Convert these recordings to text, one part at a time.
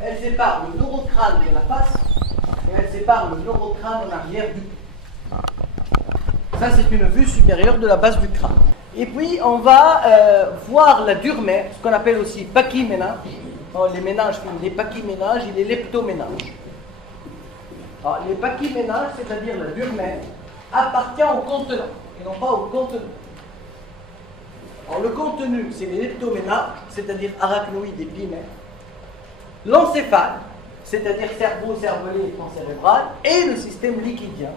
Elle sépare le neurocrâne de la face et elle sépare le neurocrâne en arrière du cou. Ça, c'est une vue supérieure de la base du crâne. Et puis, on va voir la dure-mère, ce qu'on appelle aussi pachyménage. Les ménages, les pachyménages et les leptoménages. Alors, les pachyménages, c'est-à-dire la dure-mère, appartient au contenant et non pas au contenu. Alors, le contenu, c'est les leptoménages, c'est-à-dire arachnoïdes et pimères. L'encéphale, c'est-à-dire cerveau, cervelet et tronc cérébral, et le système liquidien,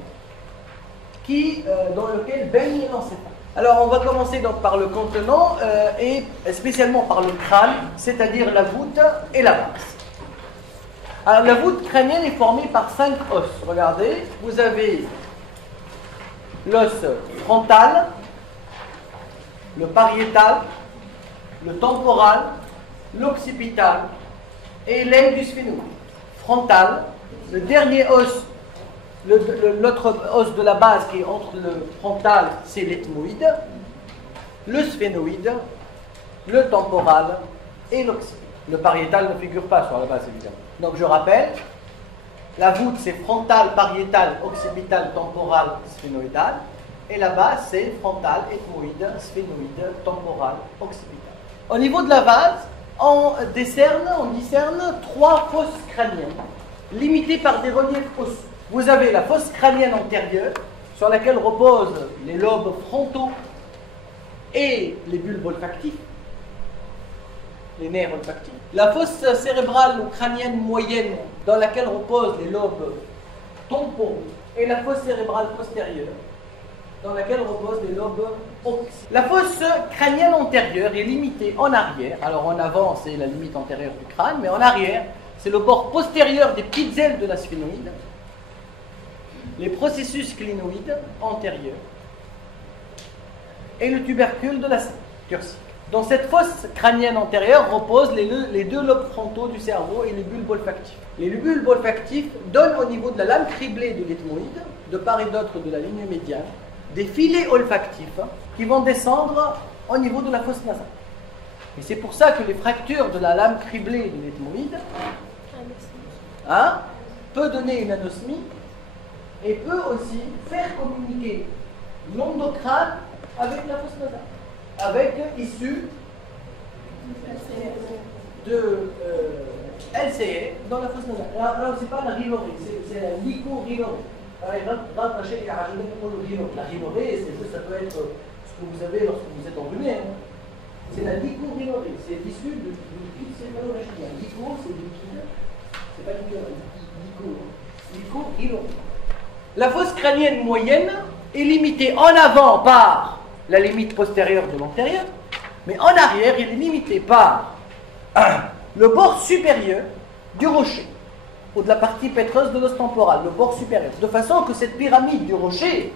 dans lequel baigne l'encéphale. Alors, on va commencer donc par le contenant et spécialement par le crâne, c'est-à-dire la voûte et la base. Alors, la voûte crânienne est formée par 5 os. Regardez, vous avez l'os frontal, le pariétal, le temporal, l'occipital et l'aile du sphénoïde. Frontal, le dernier os, l'autre os de la base qui est entre le frontal, c'est l'ethmoïde, le sphénoïde, le temporal et l'occipital. Le pariétal ne figure pas sur la base, évidemment. Donc je rappelle, la voûte c'est frontal, pariétal, occipital, temporal, sphénoïdal. Et la base c'est frontal, ethmoïde, sphénoïde, temporal, occipital. Au niveau de la base, on discerne 3 fosses crâniennes, limitées par des reliefs osseux. Vous avez la fosse crânienne antérieure, sur laquelle reposent les lobes frontaux et les bulbes olfactifs, les nerfs olfactifs. La fosse cérébrale ou crânienne moyenne, dans laquelle reposent les lobes temporaux, et la fosse cérébrale postérieure, dans laquelle reposent les lobes occipitaux. La fosse crânienne antérieure est limitée en arrière. Alors en avant, c'est la limite antérieure du crâne, mais en arrière, c'est le bord postérieur des petites ailes de la sphénoïde, les processus clinoïdes antérieurs et le tubercule de la turcique. Dans cette fosse crânienne antérieure reposent les 2 lobes frontaux du cerveau et les bulbes olfactifs. Les bulbes olfactifs donnent au niveau de la lame criblée de l'ethmoïde, de part et d'autre de la ligne médiane, des filets olfactifs qui vont descendre au niveau de la fosse nasale. Et c'est pour ça que les fractures de la lame criblée de l'ethmoïde peut donner une anosmie et peut aussi faire communiquer l'endocrâne avec la fosse nasale, avec issue de LCA dans la fosse nasale. Là, c'est pas la rhinorrhée, c'est la lycorhinorrhée. La rhinorrhée, ça peut être ce que vous avez lorsque vous êtes enrhumé. C'est la lycorhinorrhée, c'est issu du liquide céphalorachidien. Lyco, c'est liquide, c'est pas lycorhinorrhée. La fosse crânienne moyenne est limitée en avant par la limite postérieure de l'antérieur, mais en arrière, elle est limitée par le bord supérieur du rocher, ou de la partie pétreuse de l'os temporal, le bord supérieur, de façon que cette pyramide du rocher,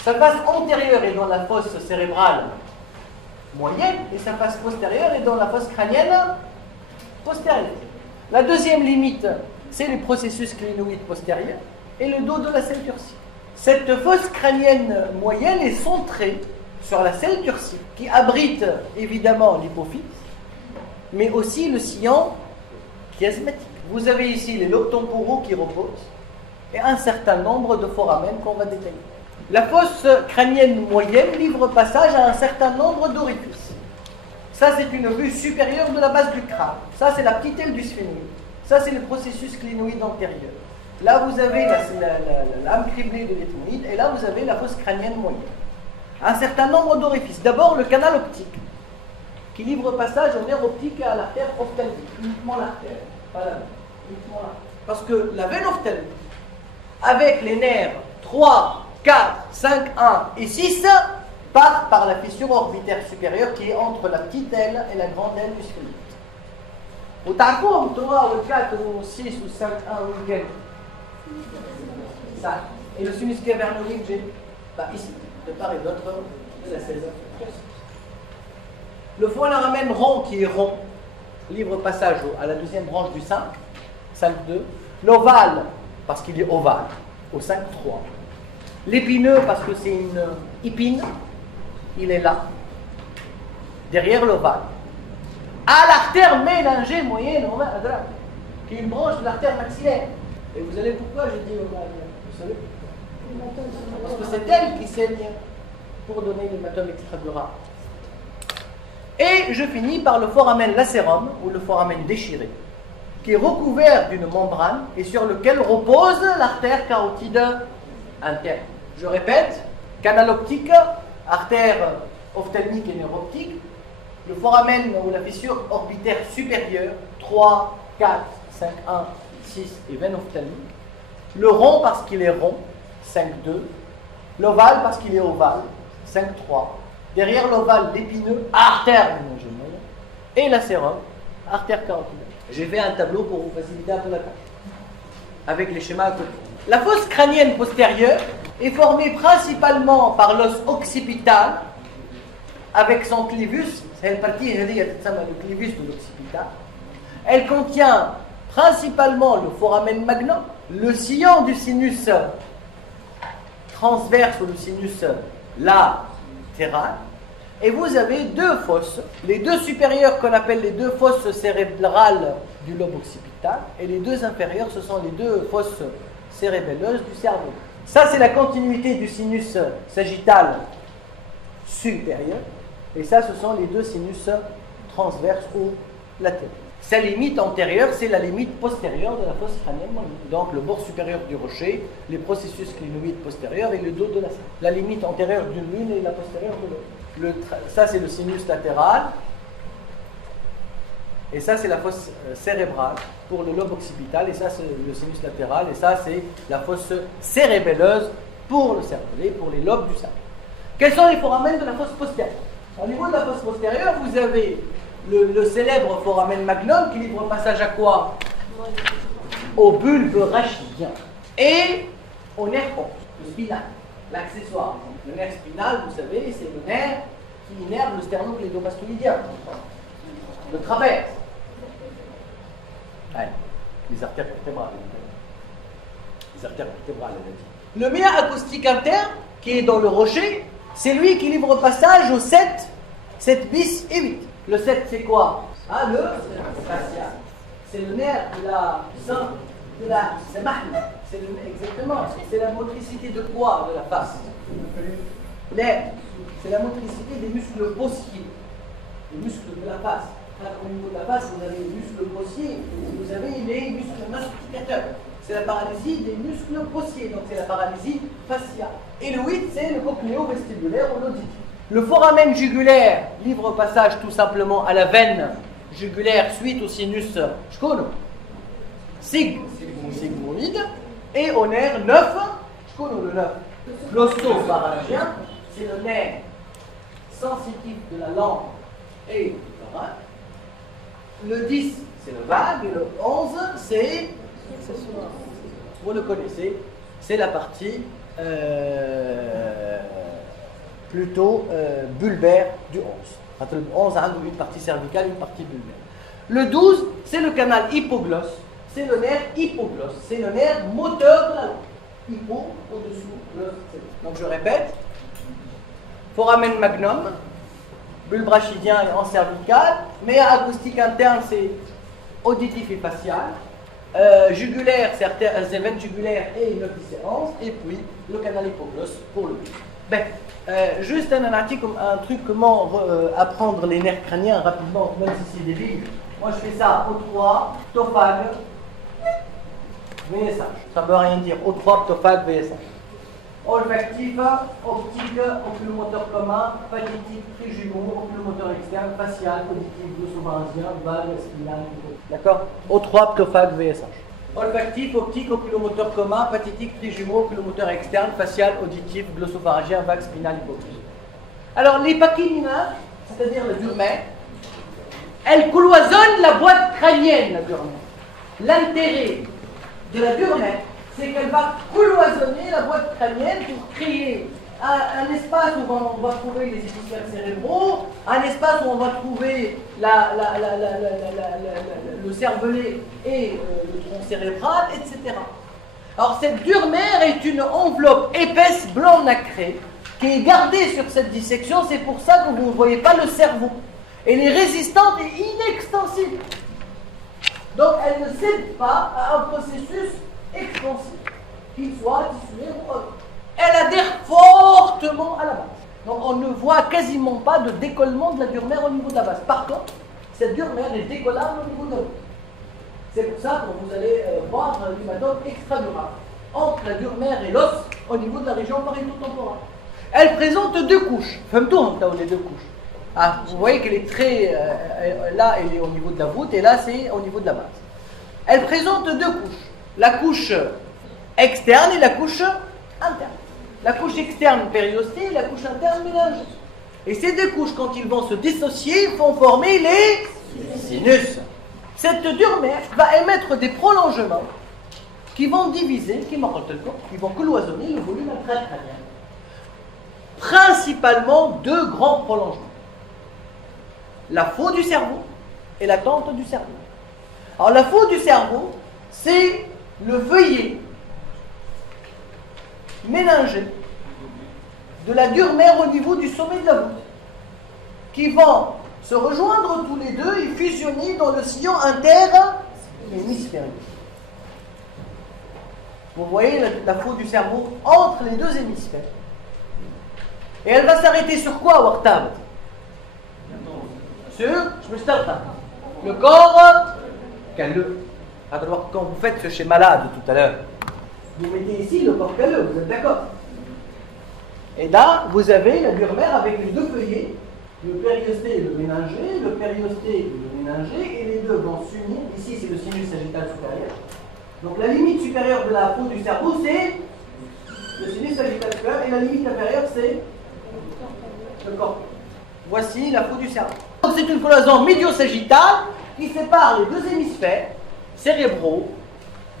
sa face antérieure est dans la fosse cérébrale moyenne, et sa face postérieure est dans la fosse crânienne postérieure. La deuxième limite, c'est le processus clinoïde postérieur et le dos de la selle turcique. Cette fosse crânienne moyenne est centrée sur la selle turcique, qui abrite évidemment l'hypophyse, mais aussi le sillon chiasmatique. Vous avez ici les lobes temporaux qui reposent et un certain nombre de foramènes qu'on va détailler. La fosse crânienne moyenne livre passage à un certain nombre d'orifices. Ça, c'est une vue supérieure de la base du crâne. Ça, c'est la petite aile du sphénoïde. Ça, c'est le processus clinoïde antérieur. Là, vous avez la lame criblée de l'ethmoïde et là, vous avez la fosse crânienne moyenne. Un certain nombre d'orifices. D'abord, le canal optique, qui livre passage au nerf optique et à l'artère ophtalmique. Uniquement l'artère, pas la veine. Uniquement l'artère. Parce que la veine ophtalmique, avec les nerfs 3, 4, 5, 1 et 6, part par la fissure orbitaire supérieure qui est entre la petite aile et la grande aile du sphénoïde. Vous savez, 3 ou 4 ou 6 ou 5, 1 ou quel? Ça. Et le sinus cavernoïde, j'ai ici, de part et d'autre de la selle. Le foramen rond qui est rond, livre passage à la deuxième branche du 5, 5,2. L'ovale, parce qu'il est ovale, au 5,3. L'épineux, parce que c'est une épine, il est là, derrière l'ovale. À l'artère mélangée moyenne, qui est une branche de l'artère maxillaire. Et vous savez pourquoi je dis oval? Vous savez? Parce que c'est elle qui saigne pour donner l'hématome extradural. Et je finis par le foramen lacerum, ou le foramen déchiré, qui est recouvert d'une membrane et sur lequel repose l'artère carotide interne. Je répète, canal optique, artère ophtalmique et neuroptique, le foramen ou la fissure orbitaire supérieure, 3, 4, 5, 1, 6 et veine ophtalmique, le rond parce qu'il est rond, 5, 2, l'ovale parce qu'il est ovale, 5, 3, derrière l'ovale l'épineux, artère méningeale, et la sérum, artère carotide. J'ai fait un tableau pour vous faciliter un peu la tâche, avec les schémas à côté. La fosse crânienne postérieure est formée principalement par l'os occipital, avec son clivus, c'est une partie, le clivus de l'occipital. Elle contient principalement le foramen magnum, le sillon du sinus transverse ou le sinus latéral. Et vous avez deux fosses, les deux supérieures qu'on appelle les deux fosses cérébrales du lobe occipital, et les deux inférieures, ce sont les deux fosses cérébelleuses du cerveau. Ça, c'est la continuité du sinus sagittal supérieur, et ça, ce sont les deux sinus transverses ou latéraux. Sa limite antérieure, c'est la limite postérieure de la fosse crânienne. Donc, le bord supérieur du rocher, les processus clinoïdes postérieurs et le dos de la scène. La limite antérieure d'une lune et la postérieure de l'autre. Ça, c'est le sinus latéral. Et ça, c'est la fosse cérébrale pour le lobe occipital. Et ça, c'est le sinus latéral. Et ça, c'est la fosse cérébelleuse pour le cerveau, pour les lobes du cerveau. Quels sont les foramen de la fosse postérieure? Au niveau de la fosse postérieure, vous avez le célèbre foramen magnum qui livre passage à quoi? Au bulbe rachidien et au nerf le spinal, l'accessoire. Le nerf spinal, vous savez, c'est le nerf qui innerve le sternocléidobastolidien, le traverse. Allez, les artères vertébrales. Les artères vertébrales, elle a dit. Le méa acoustique interne, qui est dans le rocher, c'est lui qui livre passage aux 7 bis et 8. Le 7, c'est quoi? Ah, le facial. C'est le nerf de la samahna. C'est exactement. C'est la motricité de quoi de la face? Nerf. C'est la motricité des muscles possiers. Les muscles de la face. Au niveau de la face, vous avez les muscles possiers. Vous avez les muscles masticateurs. C'est la paralysie des muscles possiers. Donc, c'est la paralysie faciale. Et le 8, c'est le cochléo-vestibulaire ou l'auditif. Le foramen jugulaire livre passage tout simplement à la veine jugulaire suite au sinus sigmoïde et au nerf 9, le 9, glossopharyngien, c'est le nerf sensitif de la langue et du thorax. Le 10, c'est le vague, et le 11, c'est, vous le connaissez, c'est la partie plutôt bulbaire du 11. Le 11 a une partie cervicale, une partie bulbaire. Le 12, c'est le canal hypoglosse. C'est le nerf hypoglosse. C'est le nerf moteur de la langue. Hypo, au-dessous, glosse, etc. Donc je répète. Foramen magnum, bulbe rachidien et en cervical. Méa acoustique interne, c'est auditif et facial. Jugulaire, certaines veines jugulaires et une obdicérance. Et puis le canal hypoglosse pour le but. Ben, juste un truc, comment apprendre les nerfs crâniens rapidement, même si c'est débile. Moi je fais ça, O3, ptophage, VSH. Ça ne veut rien dire, O3, ptophage, VSH. Olfactif, optique, oculomoteur commun, phagitique, trijumeau, oculomoteur externe, facial, auditif, glossopharyngien, vague, spinal, d'accord? O3, ptophage, VSH. Olfactif, optique, oculomoteur commun, pathétique, trijumeau, oculomoteur externe, facial, auditif, glossopharyngien, vague, spinal, hypophyse. Alors, les pachylinas, c'est-à-dire la durmère, elles cloisonnent la boîte crânienne, la durmère. L'intérêt de la durmère, c'est qu'elle va cloisonner la boîte crânienne pour créer un espace où on va trouver les hémisphères cérébraux, un espace où on va trouver le cervelet et le tronc cérébral, etc. Alors cette durmère est une enveloppe épaisse blanc nacré qui est gardée sur cette dissection, c'est pour ça que vous ne voyez pas le cerveau. Elle est résistante et inextensible. Donc elle ne cède pas à un processus expansif, qu'il soit tissulaire ou autre. Elle adhère fortement à la base. Donc on ne voit quasiment pas de décollement de la dure-mère au niveau de la base. Par contre, cette dure-mère est décollable au niveau de l'os. C'est pour ça que vous allez voir l'hématome extradural entre la dure-mère et l'os au niveau de la région parieto-temporale. Elle présente deux couches. Femme-toi, les deux couches. Ah, vous voyez qu'elle est très... là, elle est au niveau de la voûte et là, c'est au niveau de la base. Elle présente deux couches. La couche externe et la couche interne. La couche externe périostée et la couche interne méningée. Et ces deux couches, quand ils vont se dissocier, vont former les sinus. Cette dure-mère va émettre des prolongements qui vont diviser, qui vont cloisonner le volume intracrânien. Principalement deux grands prolongements. La faue du cerveau et la tente du cerveau. Alors la faue du cerveau, c'est le feuillet méningé de la dure-mère au niveau du sommet de la voûte, qui vont se rejoindre tous les deux et fusionner dans le sillon inter-hémisphérique. Vous voyez la faue du cerveau entre les deux hémisphères. Et elle va s'arrêter sur quoi, Wartab? Sur le corps calleux. Alors, quand vous faites ce schéma-là de tout à l'heure, vous mettez ici le corps calleux, vous êtes d'accord? Et là, vous avez la dure-mère avec les deux feuillets, le périosté et le méningé, le périosté et le méningé, et les deux vont s'unir. Ici, c'est le sinus sagittal supérieur. Donc, la limite supérieure de la faue du cerveau, c'est le sinus sagittal supérieur, et la limite inférieure, c'est le corps. Voici la faue du cerveau. Donc, c'est une cloison médio-sagittale qui sépare les deux hémisphères cérébraux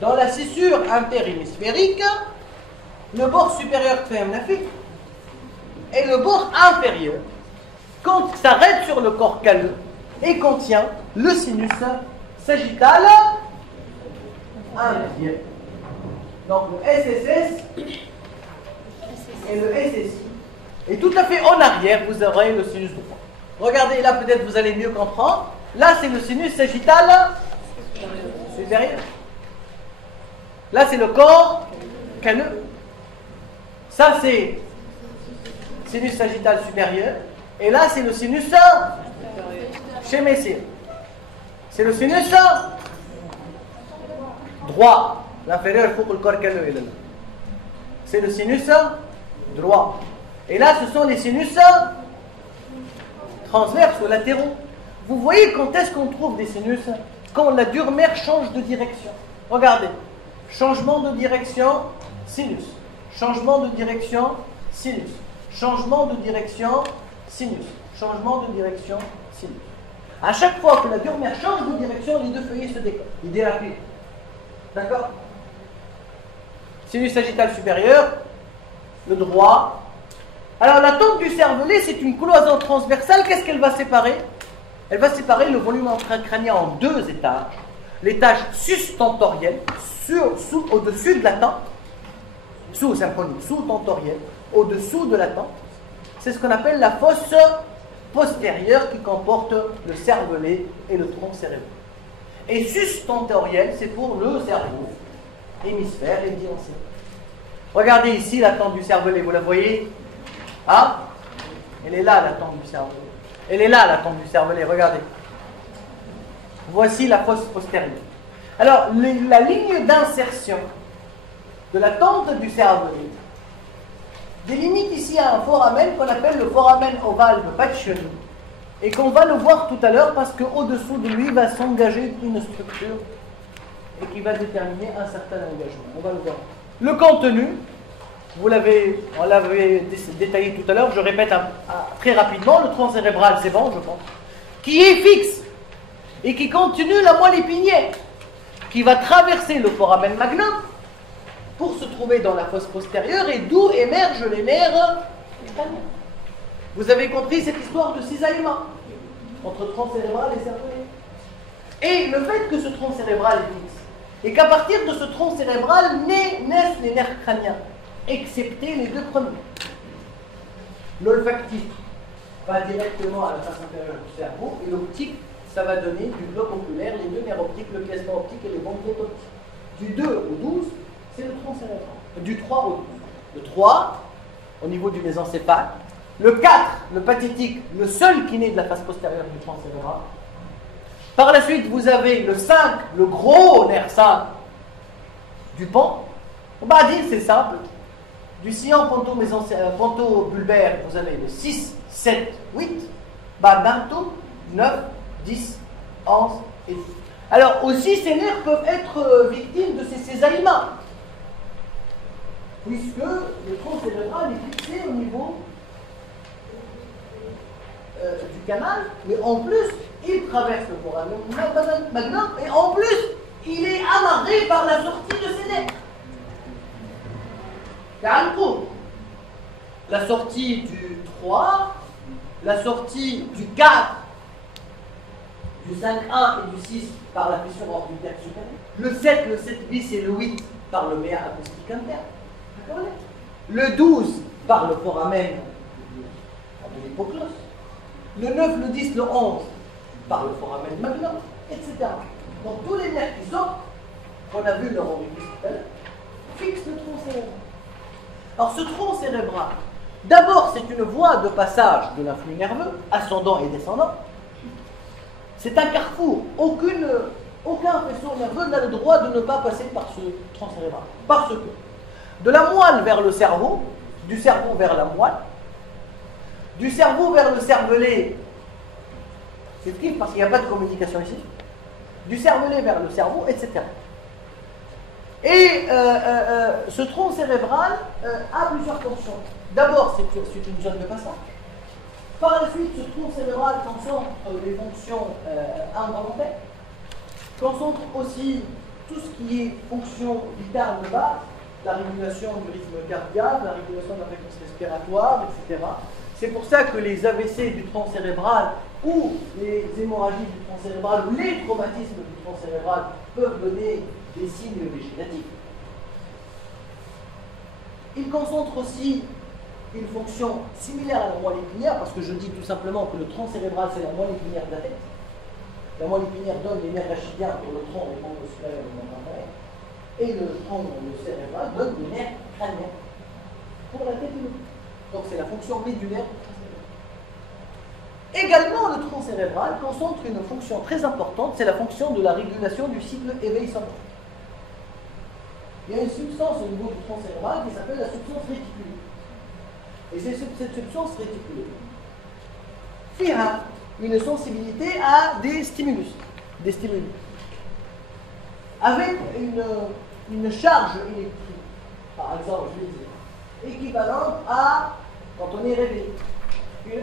dans la scissure interhémisphérique, le bord supérieur et le bord inférieur s'arrête sur le corps calleux et contient le sinus sagittal inférieur. Donc le SSS et le SSI. Et tout à fait en arrière, vous aurez le sinus droit. Regardez, là peut-être vous allez mieux comprendre. Là, c'est le sinus sagittal supérieur. Là, c'est le corps calleux. Ça, c'est sinus sagittal supérieur. Et là, c'est le sinus chez Messier. C'est le sinus droit. L'inférieur, il faut que le corps calleux est là. C'est le sinus droit. Et là, ce sont les sinus transverses ou latéraux. Vous voyez quand est-ce qu'on trouve des sinus? Quand la dure-mère change de direction. Regardez. Changement de direction, sinus. Changement de direction, sinus. Changement de direction, sinus. Changement de direction, sinus. À chaque fois que la dure-mère change de direction, les deux feuillets se décollent. Ils dérapent. D'accord? Sinus sagittal supérieur, le droit. Alors la tente du cervelet, c'est une cloison transversale. Qu'est-ce qu'elle va séparer? Elle va séparer le volume intracrânien en deux étages. L'étage sustentoriel, au-dessus de la tente, sous-tentoriel, au-dessous de la tente. C'est ce qu'on appelle la fosse postérieure qui comporte le cervelet et le tronc cérébral. Et sustentoriel, c'est pour le cerveau, hémisphère et diancé. Regardez ici la tente du cervelet, vous la voyez? Ah, elle est là, la tente du cervelet. Elle est là, la tente du cervelet, regardez. Voici la fosse postérieure. Alors, la ligne d'insertion de la tente du cervelet délimite ici un foramen qu'on appelle le foramen ovale de Pacchioni et qu'on va le voir tout à l'heure parce qu'au-dessous de lui va s'engager une structure et qui va déterminer un certain engagement. On va le voir. Le contenu, on l'avait détaillé tout à l'heure, je répète très rapidement, le tronc cérébral, c'est bon, je pense, qui est fixe et qui continue la moelle épinière, qui va traverser le foramen magnum pour se trouver dans la fosse postérieure et d'où émergent les nerfs crâniens. Vous avez compris cette histoire de cisaillement entre tronc cérébral et cervelet. Et le fait que ce tronc cérébral est fixe, et qu'à partir de ce tronc cérébral naissent les nerfs crâniens, excepté les deux premiers. L'olfactif va directement à la face inférieure du cerveau et l'optique ça va donner du globe oculaire, les deux nerfs optiques, le piècement optique et les bandelettes optiques. Du 2 au 12, c'est le tronc cérébral. Du 3 au 12. Le 3, au niveau du mésencéphale. Le 4, le pathétique, le seul qui naît de la face postérieure du tronc cérébral. Par la suite, vous avez le 5, le gros nerf 5 du pan. Bah, dire, c'est simple. Du sillon ponto-bulbaire, vous avez le 6, 7, 8. Bah, bientôt 9, 10, 11 et 12. Alors, aussi, ces nerfs peuvent être victimes de ces cisaillements, puisque le tronc cérébral est fixé au niveau du canal, mais en plus, il traverse le foramen magnum, et en plus, il est amarré par la sortie de ses nerfs. La sortie du 3, la sortie du 4, du 5-1 et du 6 par la fissure orbitaire supérieure. Le 7, le 7 bis et le 8 par le méa acoustique interne. Le 12 par le foramen de l'hypoglosse. Le 9, le 10, le 11 par le foramen magnum, etc. Donc tous les nerfs qui sortent, qu'on a vu leur orifice tout à l'heure, fixent le tronc cérébral. Alors ce tronc cérébral, d'abord c'est une voie de passage de l'influx nerveux, ascendant et descendant. C'est un carrefour. Aucun faisceau nerveux n'a le droit de ne pas passer par ce tronc cérébral. Parce que de la moelle vers le cerveau, du cerveau vers la moelle, du cerveau vers le cervelet, c'est triste parce qu'il n'y a pas de communication ici, du cervelet vers le cerveau, etc. Et ce tronc cérébral a plusieurs fonctions. D'abord, c'est une zone de passage. Par la suite, ce tronc cérébral concentre les fonctions involontaires, concentre aussi tout ce qui est fonction vitale de base, la régulation du rythme cardiaque, la régulation de la fréquence respiratoire, etc. C'est pour ça que les AVC du tronc cérébral ou les hémorragies du tronc cérébral ou les traumatismes du tronc cérébral peuvent donner des signes végétatifs. Il concentre aussi une fonction similaire à la moelle épinière, parce que je dis tout simplement que le tronc cérébral, c'est la moelle épinière de la tête. La moelle épinière donne les nerfs rachidiens pour le tronc et le membre supérieur et le membre inférieur. Et le tronc, le cérébral, donne les nerfs crâniens pour la tête et le cou. Donc c'est la fonction médulaire du tronc cérébral. Également, le tronc cérébral concentre une fonction très importante, c'est la fonction de la régulation du cycle éveil-sommeil. Il y a une substance au niveau du tronc cérébral qui s'appelle la substance réticulée. Et c'est cette substance réticulée qui a une sensibilité à des stimulus, avec une charge électrique, par exemple, je vais dire, équivalente à, quand on est réveillé,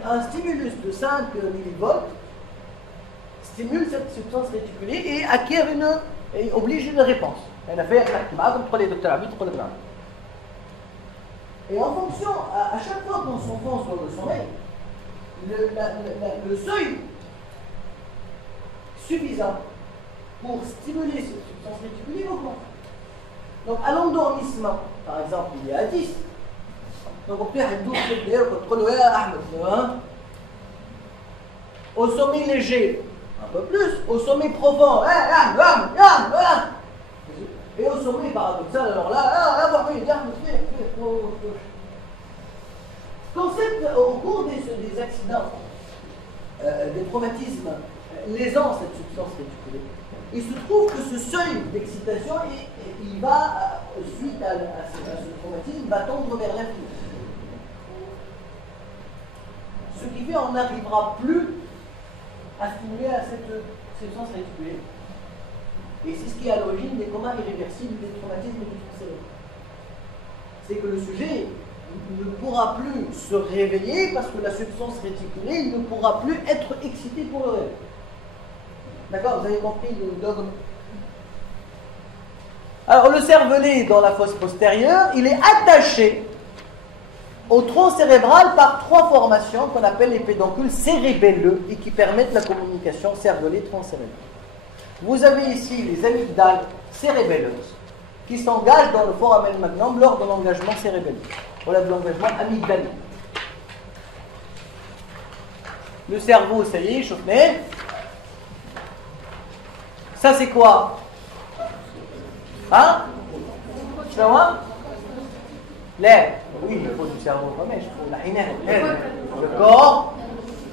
un stimulus de 5 millivolts stimule cette substance réticulée et acquiert et oblige une réponse. Elle a fait comme pour les docteurs Abid, pour le blanc. Et en fonction, à chaque fois qu'on s'enfonce dans le sommeil, le seuil suffisant pour stimuler cette substance réticulée augmente. Donc à l'endormissement, par exemple, il est à 10. Donc on peut au sommeil léger, un peu plus. Au sommeil profond, et au sommeil paradoxal, alors là, au cours des accidents, des traumatismes lésant cette substance réticulée, il se trouve que ce seuil d'excitation, il va, suite à ce traumatisme, va tendre vers l'infini. Ce qui fait qu'on n'arrivera plus à stimuler à cette substance réticulée. Et c'est ce qui est à l'origine des comas irréversibles, des traumatismes du tronc cérébral. C'est que le sujet ne pourra plus se réveiller parce que la substance réticulée, il ne pourra plus être excité pour le rêve. D'accord? Vous avez compris le dogme? Alors le cervelet dans la fosse postérieure, il est attaché au tronc cérébral par 3 formations qu'on appelle les pédoncules cérébelleux et qui permettent la communication cervelet-tronc cérébral. Vous avez ici les amygdales cérébelleuses qui s'engagent dans le foramen magnum lors de l'engagement cérébelleux. Voilà de l'engagement amygdalique. Le cerveau, ça y est, chauffé. Ça c'est quoi? Hein? C'est moi? L'air. Oui, il faut du cerveau quand même. Le corps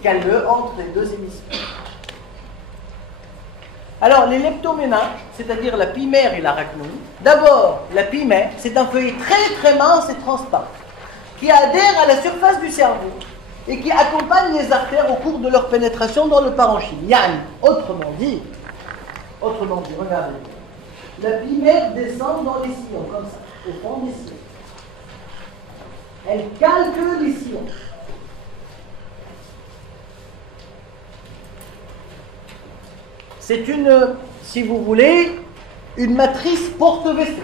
calleux entre les deux hémisphères. Alors, les leptoméninges, c'est-à-dire la pie-mère et l'arachnoïde. D'abord, la pie-mère, c'est un feuillet très très mince et transparent qui adhère à la surface du cerveau et qui accompagne les artères au cours de leur pénétration dans le parenchyme. Yani, autrement dit, regardez, la pie-mère descend dans les sillons, comme ça, au fond des sillons. Elle calque les sillons. C'est une, si vous voulez, une matrice porte-vaisseau.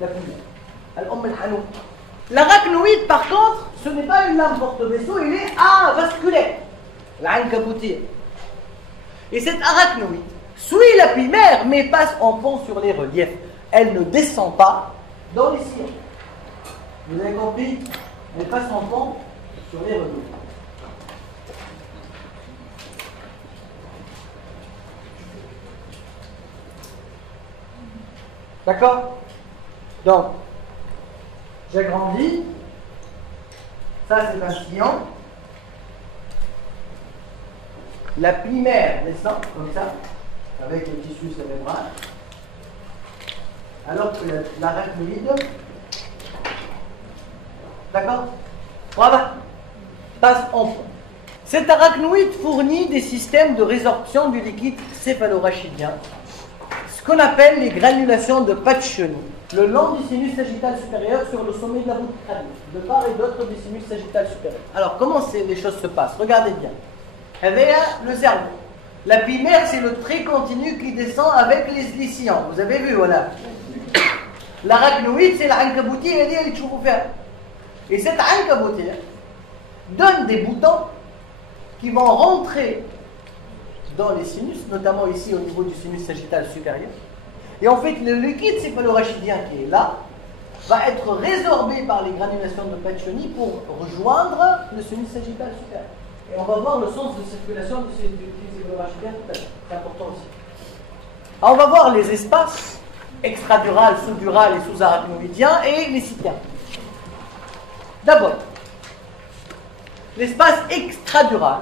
La pie-mère. L'arachnoïde, par contre, ce n'est pas une lame porte-vaisseau, il est avasculaire. L'ankaboutier. Et cette arachnoïde suit la pie-mère, mais passe en pont sur les reliefs. Elle ne descend pas dans les sillons. Vous avez compris? Elle passe en pont sur les reliefs. D'accord? Donc, j'agrandis. Ça, c'est un sillon. La pie-mère descend, comme ça, avec le tissu cérébral. Alors que l'arachnoïde, d'accord? Voilà, passe en fond. Cet arachnoïde fournit des systèmes de résorption du liquide céphalorachidien, ce qu'on appelle les granulations de Pacchioni, le long du sinus sagittal supérieur sur le sommet de la voûte crânienne, de part et d'autre du sinus sagittal supérieur. Alors, comment les choses se passent? Regardez bien. Avec le cerveau. La pie-mère, c'est le trait continu qui descend avec les sillons. Vous avez vu, voilà. L'arachnoïde, c'est l'ankabouti, elle est toujours faire. Et cet ankabouti donne des boutons qui vont rentrer dans les sinus, notamment ici au niveau du sinus sagittal supérieur. Et en fait, le liquide céphalorachidien qui est là va être résorbé par les granulations de Pacchioni pour rejoindre le sinus sagittal supérieur. Et on va voir le sens de circulation du liquide céphalorachidien tout à l'heure. C'est important aussi. Alors, on va voir les espaces extradural, sous-dural et sous-arachnoïdien et les citernes. D'abord, l'espace extradural.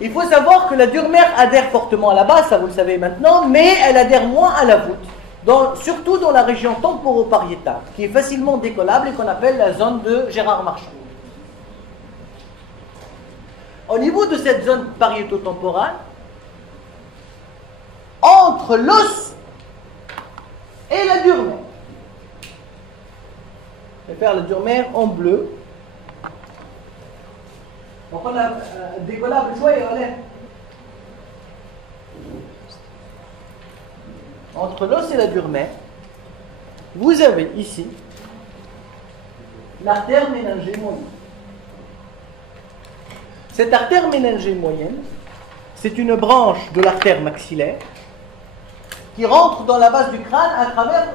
Il faut savoir que la dure-mère adhère fortement à la base, ça vous le savez maintenant, mais elle adhère moins à la voûte, surtout dans la région temporopariétale, qui est facilement décollable et qu'on appelle la zone de Gérard Marchand. Au niveau de cette zone pariéto-temporale, entre l'os et la dure-mère. Je vais faire la dure-mère en bleu. Donc on a décollable joyeux, allez. Entre l'os et la dure-mère, vous avez ici l'artère méningée moyenne. Cette artère méningée moyenne, c'est une branche de l'artère maxillaire qui rentre dans la base du crâne à travers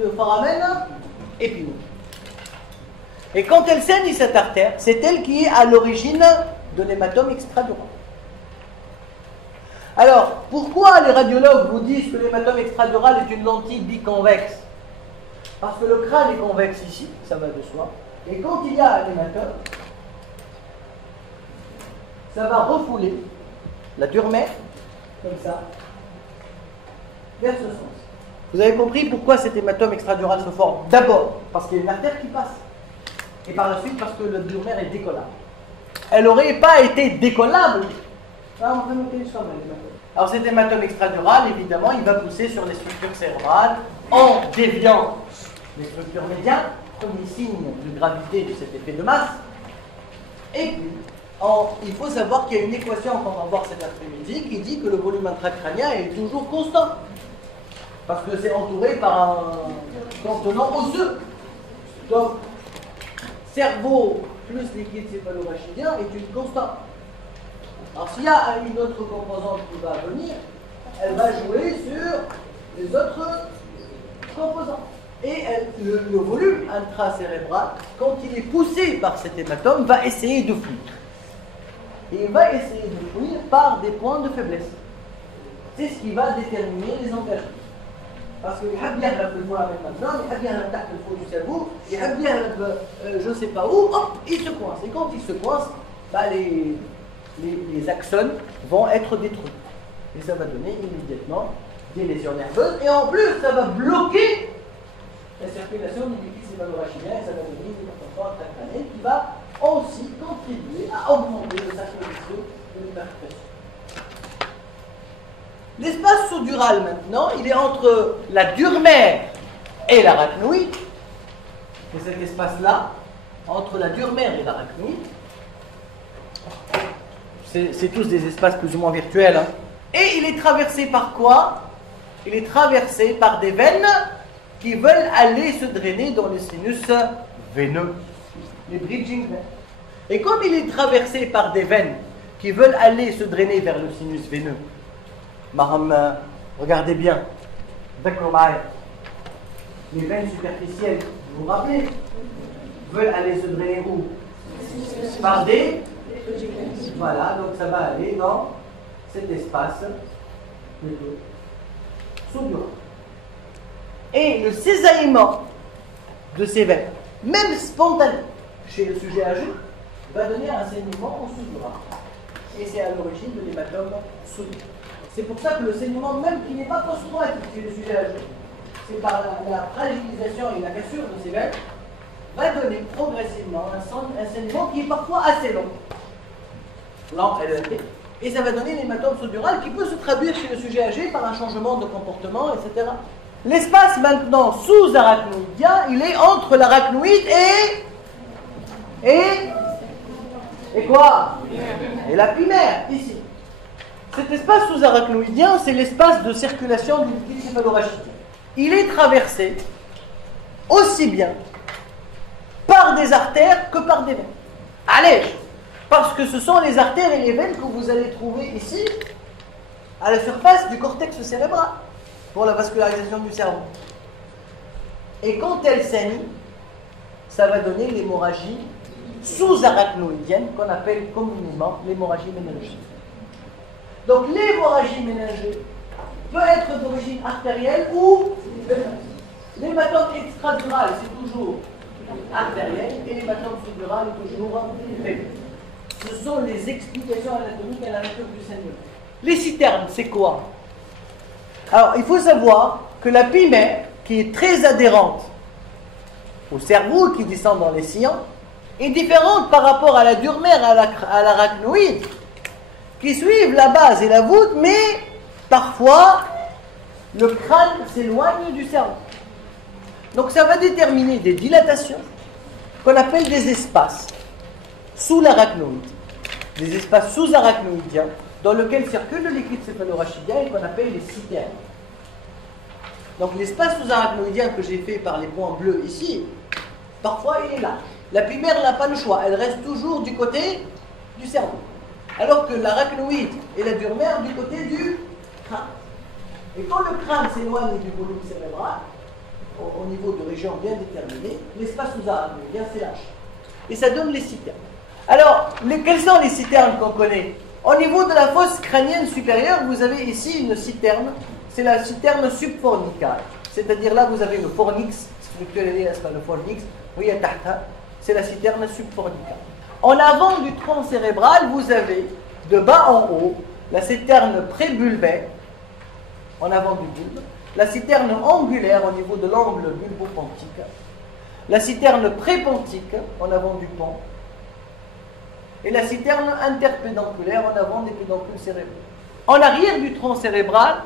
le foramen épineux. Et quand elle saigne cette artère, c'est elle qui est à l'origine de l'hématome extradural. Alors, pourquoi les radiologues vous disent que l'hématome extradural est une lentille biconvexe? Parce que le crâne est convexe ici, ça va de soi, et quand il y a un hématome, ça va refouler la dure-mère, comme ça, vers ce sens. Vous avez compris pourquoi cet hématome extradural se forme? D'abord, parce qu'il y a une artère qui passe. Et par la suite, parce que la dure-mère est décollable. Elle n'aurait pas été décollable. Alors cet hématome extradural, évidemment, il va pousser sur les structures cérébrales en déviant les structures médianes, premier signe de gravité de cet effet de masse. Et puis, il faut savoir qu'il y a une équation qu'on va voir cet après-midi qui dit que le volume intracrânien est toujours constant. Parce que c'est entouré par un contenant osseux. Donc, cerveau plus liquide céphalorachidien est une constante. Alors s'il y a une autre composante qui va venir, elle va jouer sur les autres composantes. Et le volume intracérébral, quand il est poussé par cet hématome, va essayer de fuir. Et il va essayer de fuir par des points de faiblesse. c'est ce qui va déterminer les engagements. Parce qu'il y a le foie avec maintenant, il y a le foie du cerveau, il y a je ne sais pas où, hop, il se coince. Et quand il se coince, bah, les axones vont être détruits. Et ça va donner immédiatement des lésions nerveuses. Et en plus, ça va bloquer la circulation du liquide céphalorachidien et ça va donner une hypertension intracrânienne qui va aussi contribuer à augmenter le cercle vicieux de l'hypertension. L'espace sous-dural maintenant, il est entre la dure-mère et l'arachnoïde. Et cet espace-là, entre la dure-mère et l'arachnoïde, c'est tous des espaces plus ou moins virtuels. Hein. Et il est traversé par quoi? Il est traversé par des veines qui veulent aller se drainer dans le sinus veineux, les bridging veins. Et comme il est traversé par des veines qui veulent aller se drainer vers le sinus veineux, regardez bien, les veines superficielles, vous vous rappelez, veulent aller se drainer où? Par des... Voilà, donc ça va aller dans cet espace sous-dural. Et le cisaillement de ces veines, même spontané, chez le sujet âgé, va donner un saignement au sous-dural. Et c'est à l'origine de l'hématome sous-dural. C'est pour ça que le saignement, même qui n'est pas post-traumatique chez le sujet âgé, c'est par la fragilisation et la cassure de ces veines, va donner progressivement un saignement qui est parfois assez long. Lent, et ça va donner l'hématome sous-dural qui peut se traduire chez le sujet âgé par un changement de comportement, etc. L'espace maintenant sous-arachnoïdien, il est entre l'arachnoïde et quoi? Et la pimaire, ici. Cet espace sous-arachnoïdien, c'est l'espace de circulation du liquide céphalorachidien. Il est traversé aussi bien par des artères que par des veines. Allez, parce que ce sont les artères et les veines que vous allez trouver ici, à la surface du cortex cérébral, pour la vascularisation du cerveau. Et quand elles saignent, ça va donner l'hémorragie sous-arachnoïdienne, qu'on appelle communément l'hémorragie méningée. Donc l'hémorragie méningée peut être d'origine artérielle ou veineuse. L'hématome extradural, c'est toujours artériel, et l'hématome sous-dural est toujours veineux. Ce sont les explications anatomiques à la nature du saignement. Les citernes, c'est quoi? Alors, il faut savoir que la pimaire, qui est très adhérente au cerveau, qui descend dans les sillons, est différente par rapport à la dure-mère, à l'arachnoïde, qui suivent la base et la voûte, mais parfois, le crâne s'éloigne du cerveau. Donc, ça va déterminer des dilatations qu'on appelle des espaces sous l'arachnoïde, des espaces sous-arachnoïdiens dans lesquels circule le liquide céphalorachidien et qu'on appelle les citernes. Donc l'espace sous-arachnoïdien que j'ai fait par les points bleus ici, parfois il est là. La pimaire n'a pas le choix, elle reste toujours du côté du cerveau. Alors que l'arachnoïde et la dure-mère du côté du crâne. Et quand le crâne s'éloigne du volume cérébral, au niveau de régions bien déterminées, l'espace sous-arachnoïdien s'élâche. Et ça donne les citernes. Alors, quelles sont les citernes qu'on connaît? Au niveau de la fosse crânienne supérieure, vous avez ici une citerne, c'est la citerne subfornicale. C'est-à-dire là, vous avez le fornix, le fornix, c'est la citerne subfornicale. En avant du tronc cérébral, vous avez de bas en haut la citerne prébulbaire, en avant du bulbe, la citerne angulaire au niveau de l'angle bulbopontique, la citerne prépontique en avant du pont, et la citerne interpédonculaire en avant des pédoncules cérébraux. En arrière du tronc cérébral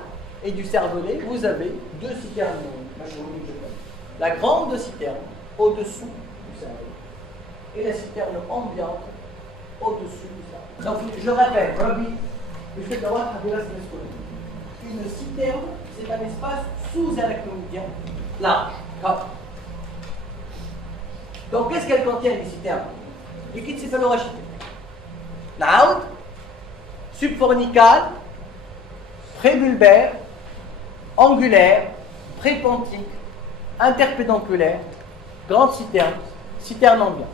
et du cervelet, vous avez deux citernes. La grande citerne au-dessous du cerveau et la citerne ambiante au-dessus du cerveau. Donc je répète, une citerne, c'est un espace sous-arachnoïdien large. Donc qu'est-ce qu'elles contiennent les citernes? Liquide céphalorachidien. Naoud, subfornical, prébulbaire, angulaire, prépontique, interpédonculaire, grande citerne, citerne ambiante.